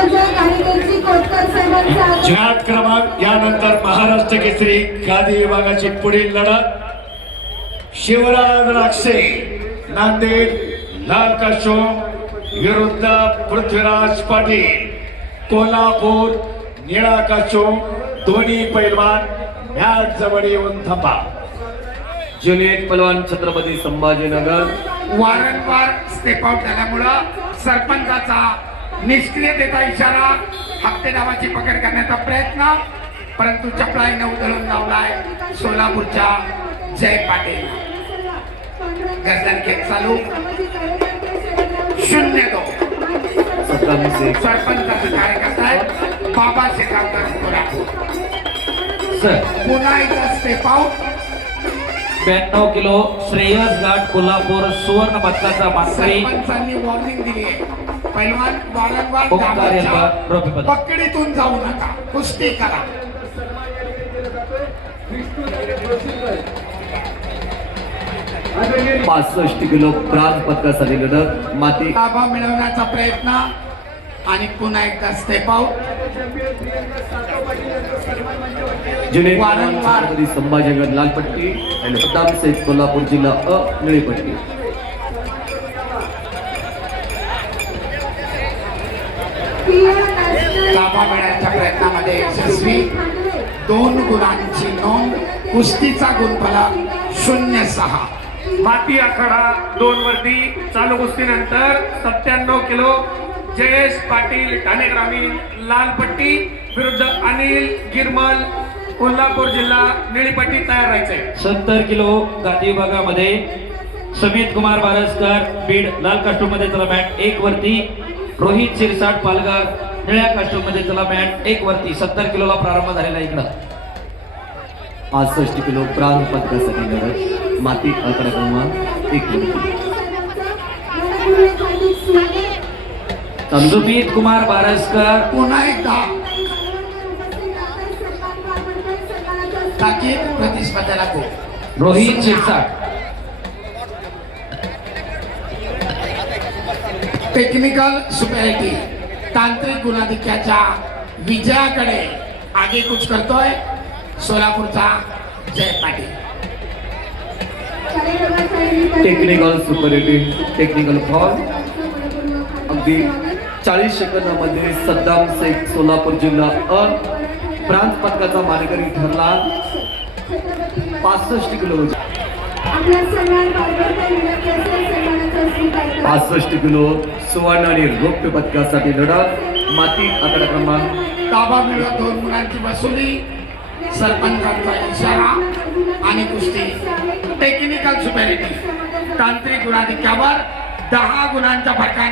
संयोजक आणि त्यांची कोटकर साहेबांचा जिहाद क्रमांक यानंतर महाराष्ट्र केसरी गादी विभागाची पुढील लढत शिवराज राक्षे नांदेड लाल काशोम विरुद्ध पृथ्वीराज पाटील कोल्हापूर निळा काशोम दोन्ही पैलवान या जवळ येऊन थांबा। जुनेद पलवान छत्रपती संभाजीनगर वारंवार स्टेप आउट झाल्यामुळं सरपंचाचा निष्क्रियतेचा इशारा हप्ते नावाची पकड करण्याचा प्रयत्न परंतु चपळाईने उधळून लावलाय सोलापूरच्या जय पाटील। गर्दन खेळ चालू 0-2 सरपंचाचे कार्यकर्ता आहेत बाबा शेकावकर कोल्हापूर। पुन्हा एकदा स्टेप आउट 92 किलो श्रेयस घाट कोल्हापूर सुवर्ण पदकाचा मानकरी सरपंचांनी वॉर्निंग दिली आहे पैलवान वारंवार ओंकार यांना ट्रॉफी पदक। पकडीतून जाऊ नका कुस्ती करा। 65 किलो ब्रांज पदकासाठी लढत माती ताबा मिळवण्याचा प्रयत्न आणि पुन्हा एकदा स्टेप आउट जुनेद पलवान छत्रपती संभाजीनगर लाल पट्टी आणि सद्दाम शेख कोल्हापूर जिल्हा अ निळी पट्टी। ताबा मिळवण्याच्या प्रयत्नामध्ये यशस्वी 2 गुणांची नोंद कुस्तीचा गुणफलक 0-6। माती आखाडा 2 वरती चालू कुस्तीनंतर 97 किलो जयेश पाटील ठाणे ग्रामीण लाल पट्टी विरुद्ध अनिल गिरमल कोल्हापूर जिल्हा निळी पट्टी तयार राहायचे। 70 किलो गादी विभागामध्ये समित कुमार बारसकर बीड लाल कास्टूम मध्ये चला मॅट 1 वरती रोहित शिरसाट पालघर निळ्या कास्टूम मध्ये चला मॅट 1 वरती 70 किलोला प्रारंभ झालेला इकडं 65 किलो ब्रांज पदकासाठी लढत माती आकडा क्रमांक 1 वरती सुमित कुमार बारसकर पुन्हा एकदा ताकीद प्रतिस्पर्ध्याला को रोहित शिरसाट टेक्निकल सुपेरिटी तांत्रिक गुणाधिक्याच्या विजयाकडे आगेकूच करतोय सोलापूरचा जय पाटील। टेक्निकल सुपरिटी टेक्निकल फॉल अगदी 40 सेकंदामध्ये सद्दाम शेख सोलापूर जिल्हा अ ब्रांज पदकाचा मानकरी ठरला। 65 किलो 65 किलो सुवर्ण आणि रौप्य पदकासाठी लढत माती आकडा क्रमांक ताबा मिळवत 2 गुणांची वसुली सरपंचांचा इशारा आणि कुस्ती टेक्निकल सुपेरिटी तांत्रिक गुणाधिक्यावर 10 गुणांच्या फरकाने